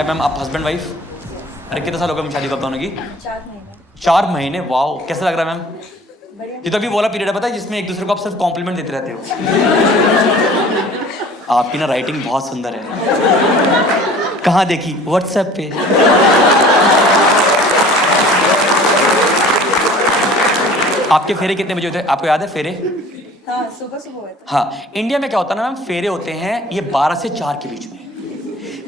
Hi ma'am, आप husband wife? अरे कितना साल हो गया शादी कब दोनों की? 4 महीने। 4 महीने? वाओ, कैसा लग रहा है मैम? ये तो अभी वो वाला पीरियड है पता है जिसमें एक दूसरे को आप सिर्फ कॉम्प्लीमेंट देते रहते हो। आपकी ना राइटिंग बहुत सुंदर है। कहाँ देखी? व्हाट्सएप पे। आपके फेरे कितने बजे होते हैं आपको याद है? फेरे हाँ, सुबह सुबह हुए थे। हाँ, इंडिया में क्या होता है ना मैम, फेरे होते हैं ये 12 से 4 के बीच में।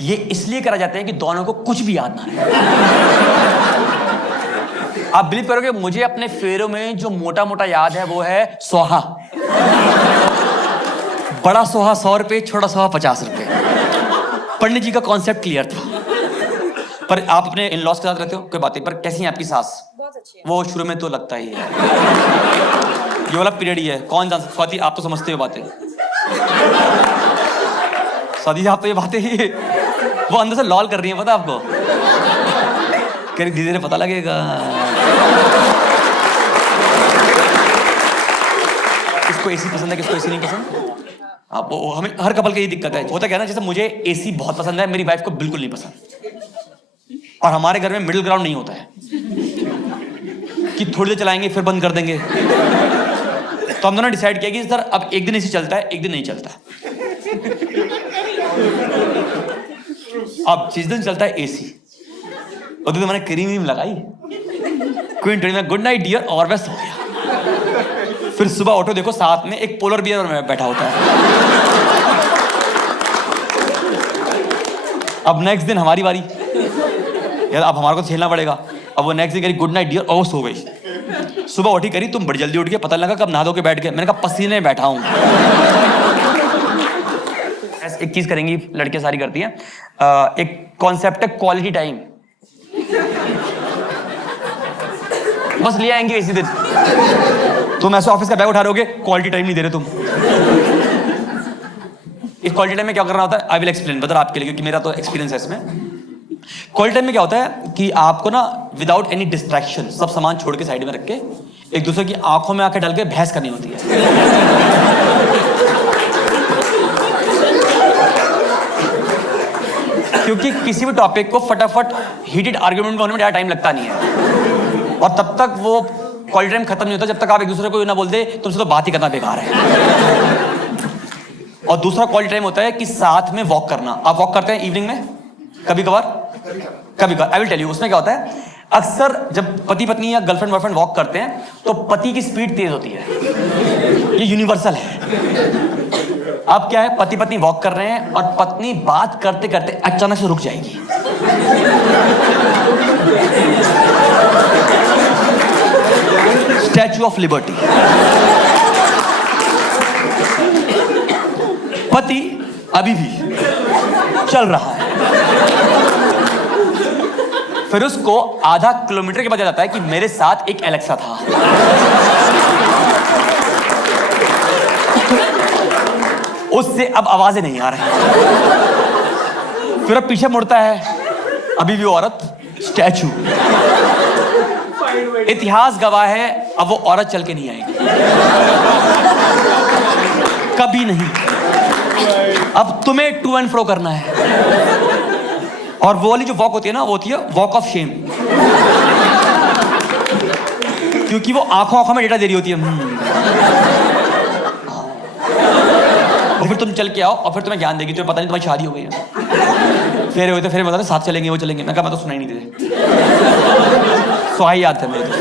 ये इसलिए करा जाते हैं कि दोनों को कुछ भी याद ना रहे। आप बिलीव करोगे, मुझे अपने फेरों में जो मोटा मोटा याद है वो है सोहा। बड़ा सोहा 100 रुपए, छोटा सोहा 50 रुपए। पंडित जी का कॉन्सेप्ट क्लियर था। पर आप अपने इन लॉज के साथ रहते हो, कोई बात नहीं, पर कैसी है आपकी सास? बहुत अच्छी है। वो शुरू में तो लगता ही है, ये वाला पीरियड ही है, कौन जान सकता। स्वाति आप तो समझते हो बातें। स्वाति आप तो ये बातें ही वो अंदर से लॉल कर रही है, पता आपको? कह रही धीरे धीरे पता लगेगा। किसको एसी पसंद है, किसको एसी नहीं पसंद? आप वो हमें हर कपल की ये दिक्कत है। होता क्या है ना, जैसे मुझे एसी बहुत पसंद है, मेरी वाइफ को बिल्कुल नहीं पसंद। और हमारे घर में मिडिल ग्राउंड नहीं होता है कि थोड़ी देर चलाएंगे फिर बंद कर देंगे। तो हम दोनों डिसाइड किया कि सर अब एक दिन एसी चलता है, एक दिन नहीं चलता। अब जिस दिन चलता है एसी, उस दिन मैंने क्रीम लगाई, क्विंटल में गुड नाइट डियर, और बस हो गया। फिर सुबह ऑटो देखो, साथ में एक पोलर बियर में बैठा होता है। अब नेक्स्ट दिन हमारी बारी, यार अब हमारे को झेलना पड़ेगा। अब वो नेक्स्ट दिन करी गुड नाइट डियर, और सो गई। सुबह उठी करी, तुम बड़ी जल्दी उठ गए, पता लगा कब नहा धो के बैठ गए। मैंने कहा पसीने में बैठा हूं। एक चीज करेंगी लड़कियां सारी करती हैं, एक कॉन्सेप्ट है क्वालिटी टाइम। बस ले आएंगे इसी दिन, तुम ऐसे ऑफिस का बैग उठा रहोगे, क्वालिटी टाइम नहीं दे रहे तुम। इस क्वालिटी टाइम में क्या करना होता है, आई विल एक्सप्लेन बता आपके लिए, क्योंकि मेरा तो एक्सपीरियंस है इसमें। क्वालिटी टाइम में क्या होता है कि आपको ना विदाउट एनी डिस्ट्रैक्शन सब सामान छोड़ के साइड में रख के एक दूसरे की आंखों में आके डाल के बहस करनी होती है। क्योंकि किसी भी टॉपिक को फटाफट हीटेड आर्गुमेंट में होने में ज़्यादा टाइम लगता नहीं है, और तब तक वो क्वालिटी टाइम खत्म नहीं होता जब तक आप एक दूसरे को ना बोल दे तुमसे तो बात ही करना बेकार है। और दूसरा क्वालिटी टाइम होता है कि साथ में वॉक करना। आप वॉक करते हैं इवनिंग में? कभी कभार, कभी कभार। आई विल टेल यू उसमें क्या होता है। अक्सर जब पति पत्नी या गर्लफ्रेंड बॉयफ्रेंड वॉक करते हैं तो पति की स्पीड तेज होती है, ये यूनिवर्सल है। अब क्या है, पति पत्नी वॉक कर रहे हैं और पत्नी बात करते करते अचानक से रुक जाएगी। Statue of liberty. पति अभी भी चल रहा है। फिर उसको आधा किलोमीटर के बाद जाता है कि मेरे साथ एक एलेक्सा था। उससे अब आवाजें नहीं आ रही। फिर अब पीछे मुड़ता है, अभी भी औरत स्टैचू। इतिहास गवाह है, अब वो औरत चल के नहीं आएगी, कभी नहीं। अब तुम्हें टू एंड फ्रो करना है। और वो वाली जो वॉक होती है ना, वो होती है वॉक ऑफ शेम, क्योंकि वो आंखों आंखों में डेटा दे रही होती है। और फिर तुम चल के आओ और फिर तुम्हें ज्ञान देगी, तुम्हें पता नहीं तुम्हारी शादी हो गई है। फेरे हुए थे, फिर बता साथ चलेंगे, वो चलेंगे। मैं कहा मैं तो सुनाई नहीं देते, सो ही याद है मेरे तो।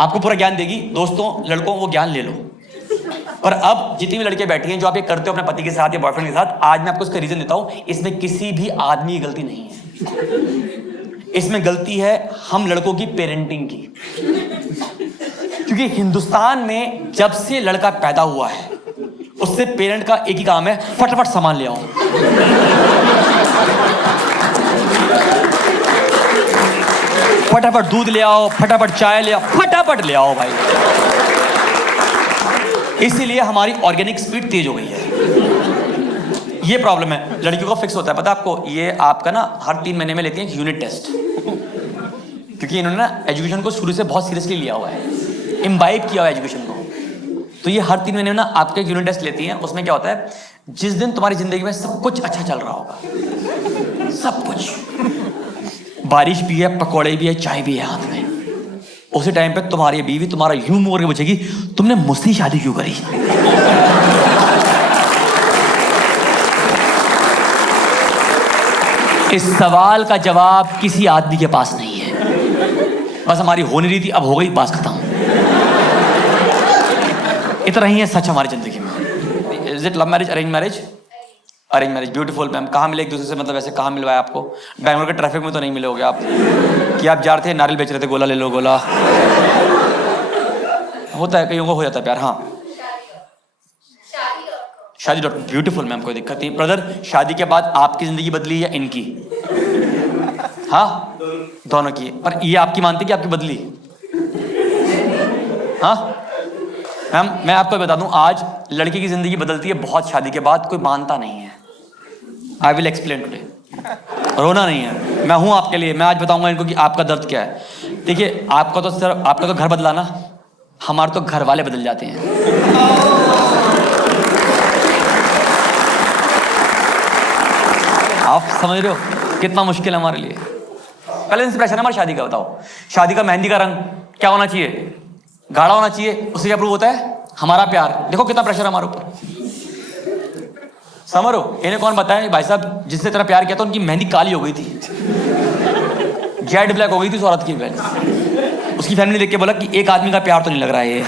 आपको पूरा ज्ञान देगी। दोस्तों लड़कों वो ज्ञान ले लो। और अब जितनी भी लड़कियां बैठी हैं जो आप ये करते हो अपने पति के साथ या बॉयफ्रेंड के साथ, आज मैं आपको इसका रीजन देता हूं। इसमें किसी भी आदमी की गलती नहीं है, इसमें गलती है हम लड़कों की पेरेंटिंग की। क्योंकि हिंदुस्तान में जब से लड़का पैदा हुआ है उससे पेरेंट का एक ही काम है, फटाफट सामान ले आओ। फटाफट दूध ले आओ, फटाफट चाय ले आओ, फटाफट ले आओ भाई। इसीलिए हमारी ऑर्गेनिक स्पीड तेज हो गई है। ये प्रॉब्लम है। लड़कियों का फिक्स होता है, पता है आपको? ये आपका ना हर 3 महीने में लेती हैं यूनिट टेस्ट, क्योंकि इन्होंने ना एजुकेशन को शुरू से बहुत सीरियसली लिया हुआ है, इम्बाइब किया हुआ है एजुकेशन को। तो ये हर 3 महीने में ना आपके एक यूनिट टेस्ट लेती हैं। उसमें क्या होता है, जिस दिन तुम्हारी जिंदगी में सब कुछ अच्छा चल रहा होगा, सब कुछ, बारिश भी है, पकौड़े भी है, चाय भी है हाथ में, उसी टाइम पे तुम्हारी बीवी तुम्हारा यूं मुंह करके पूछेगी तुमने मुझसे ही शादी क्यों करी। इस सवाल का जवाब किसी आदमी के पास नहीं है। बस हमारी हो नहीं रही थी, अब हो गई, बात खत्म। इतना ही है सच हमारी जिंदगी में। Is it love marriage, arrange marriage? Arrange marriage, beautiful ma'am. कहाँ मिले एक दूसरे से, मतलब ऐसे कहाँ मिलवाया आपको? बैंगलोर के ट्रैफिक में तो नहीं मिले होगे आप कि आप जा रहे थे नारियल बेच रहे थे, गोला ले लो गोला। होता है, कईयों को हो जाता है प्यार। हाँ, शादी डॉट ब्यूटीफुल मैम, कोई दिक्कत नहीं। ब्रदर, शादी के बाद आपकी जिंदगी बदली या इनकी? हाँ, दोनों की। पर ये आपकी मानती कि आपकी बदली? हाँ मैम, मैं आपको बता दूं, आज लड़की की जिंदगी बदलती है बहुत शादी के बाद, कोई मानता नहीं है। I will explain today. रोना नहीं है, मैं हूं आपके लिए। मैं आज बताऊंगा इनको कि आपका दर्द क्या है। देखिए, आपका तो सिर्फ आपका तो घर बदला ना, हमारे तो घर वाले बदल जाते हैं। आप समझ रहे हो कितना मुश्किल है हमारे लिए। पहले इंस्पिरेशन है हमारी शादी का। बताओ, शादी का मेहंदी का रंग क्या होना चाहिए? गाढ़ा होना चाहिए। उससे क्या प्रूव होता है? हमारा प्यार। देखो कितना प्रेशर है हमारे ऊपर। समझ रहे हो? इन्हें कौन बताया भाई साहब, जिससे तेरा प्यार किया था उनकी मेहंदी काली हो गई थी, जेड ब्लैक हो गई थी उस औरत की मेहंदी। उसकी फैमिली देख के बोला कि एक आदमी का प्यार तो नहीं लग रहा है ये।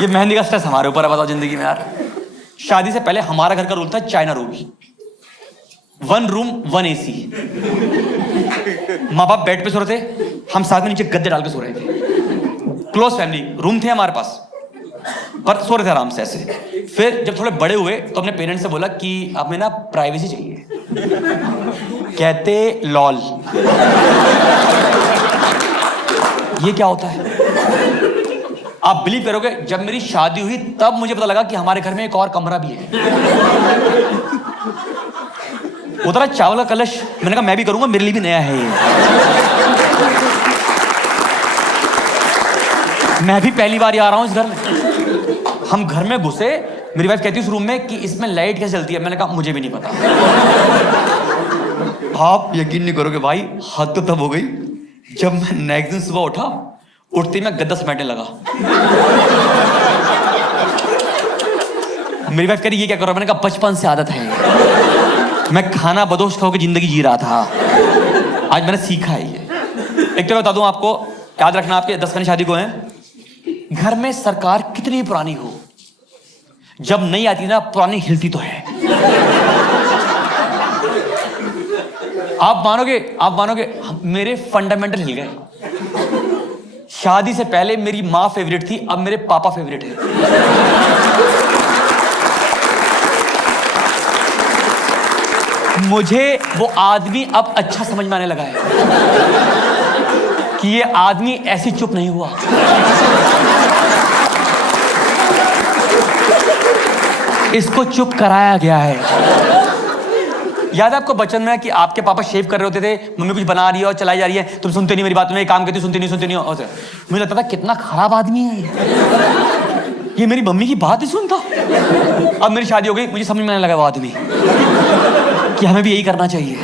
ये मेहंदी का स्ट्रेस हमारे ऊपर है। बताओ जिंदगी में यार, शादी से पहले हमारा घर का रूल था चाइना रूल, 1 रूम 1 AC। माँ बाप बेड पे सो रहे थे, हम साथ में नीचे गद्दे डाल के सो रहे थे। क्लोज फैमिली, रूम थे हमारे पास, पर सो रहे थे आराम से ऐसे। फिर जब थोड़े बड़े हुए तो अपने पेरेंट्स से बोला कि हमें ना प्राइवेसी चाहिए। कहते लॉल, ये क्या होता है? आप बिलीव करोगे, जब मेरी शादी हुई तब मुझे पता लगा कि हमारे घर में एक और कमरा भी है। उतरा चावल का कलश, मैंने कहा मैं भी करूंगा, मेरे लिए भी नया है ये। मैं भी पहली बार आ रहा हूं इस घर में। हम घर में घुसे, मेरी वाइफ कहती है उस रूम में कि इसमें लाइट कैसे जलती है? मैंने कहा मुझे भी नहीं पता। आप यकीन नहीं करोगे भाई, हद तो तब हो गई जब मैं नेक्स्ट दिन सुबह उठा, उठते मैं गद्दा समेटने लगा। मेरी वाइफ कह रही ये क्या कर रहा? मैंने कहा बचपन से आदत है, मैं खाना बदोश खा के जिंदगी जी रहा था, आज मैंने सीखा है ये। एक तो बता दूं आपको, याद रखना, आपके 10 महीने शादी को हैं, घर में सरकार कितनी पुरानी हो, जब नहीं आती ना पुरानी हिलती तो है। आप मानोगे मेरे फंडामेंटल हिल गए। शादी से पहले मेरी माँ फेवरेट थी, अब मेरे पापा फेवरेट है। मुझे वो आदमी अब अच्छा समझ में आने लगा है कि ये आदमी ऐसी चुप नहीं हुआ। इसको चुप कराया गया है। याद है आपको बचपन में कि आपके पापा शेव कर रहे होते थे, मम्मी कुछ बना रही है और चलाई जा रही है, तुम सुनते नहीं मेरी बात, में काम करती सुनते नहीं हो। मुझे लगता था कितना खराब आदमी है ये मेरी मम्मी की बात ही सुनता। अब मेरी शादी हो गई, मुझे समझ में आने लगा वो आदमी कि हमें भी यही करना चाहिए।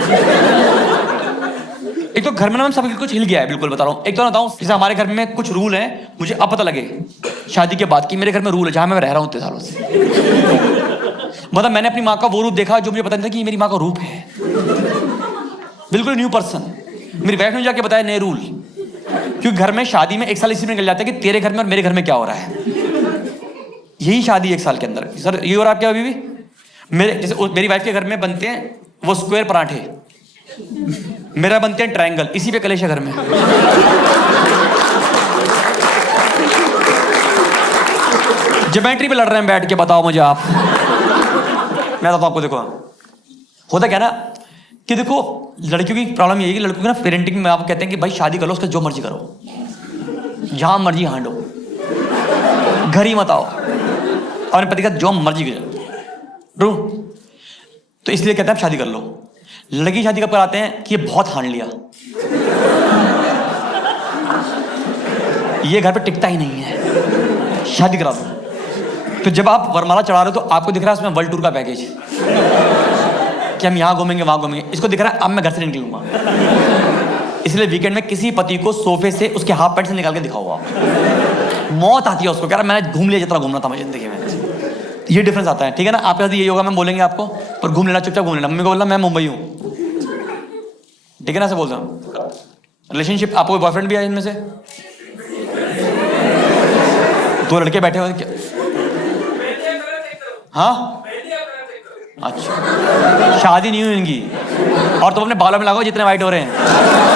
एक तो घर में ना सब कुछ हिल गया है, बिल्कुल बता रहा हूँ। एक तो बताऊँ, जैसे हमारे घर में कुछ रूल हैं, मुझे अब पता लगे शादी के बाद कि मेरे घर में रूल है, जहां मैं रह रहा हूँ इतने सालों से। मतलब मैंने अपनी माँ का वो रूप देखा जो मुझे पता नहीं था कि ये मेरी माँ का रूप है। बिल्कुल न्यू पर्सन। मेरी वाइफ ने जाके बताया नए रूल, क्योंकि घर में शादी में 1 साल इसी में निकल जाता है कि तेरे घर में और मेरे घर में क्या हो रहा है। यही शादी 1 साल के अंदर। सर ये और आप क्या अभी भी मेरे जैसे मेरी वाइफ के घर में बनते हैं वो स्क्वायर पराठे, मेरा बनते हैं ट्रायंगल, इसी पे कलेश है घर में। ज्योमेट्री पे लड़ रहे हैं बैठ के, बताओ मुझे आप। मैं बताता हूं आपको, देखो होता क्या ना कि देखो लड़कियों की प्रॉब्लम यही है कि लड़कों की ना पेरेंटिंग में आप कहते हैं कि भाई शादी कर लो, उसका जो मर्जी करो, जहां मर्जी हांडो, घर ही मत आओ, अपने पति का जो मर्जी करो। तो इसलिए कहते हैं आप शादी कर लो। लड़की शादी कब कराते हैं कि ये बहुत हांड लिया, ये घर पे टिकता ही नहीं है, शादी करा दो। तो जब आप वरमाला चढ़ा रहे हो तो आपको दिख रहा है उसमें वर्ल्ड टूर का पैकेज कि हम यहाँ घूमेंगे वहाँ घूमेंगे, इसको दिख रहा है अब मैं घर से नहीं निकलूंगा। इसलिए वीकेंड में किसी पति को सोफे से उसके हाफ पैंट से निकाल के दिखाओ आप, मौत आती है उसको, कह रहा मैंने घूम लिया जितना घूमना था मैं जिंदगी में। ये डिफरेंस आता है, ठीक है ना। आपके साथ यही होगा, मैं बोलेंगे आपको पर घूम लेना, चुपचाप घूम लेना। मम्मी को बोलना मैं मुंबई हूँ, ठीक है ना, ऐसे बोलता हूँ। रिलेशनशिप, आपको बॉयफ्रेंड भी है इनमें से? 2 लड़के बैठे हुए क्या? हाँ अच्छा, शादी नहीं हुई इनकी, और तुम अपने बालों में लगाओ जितने वाइट हो रहे हैं।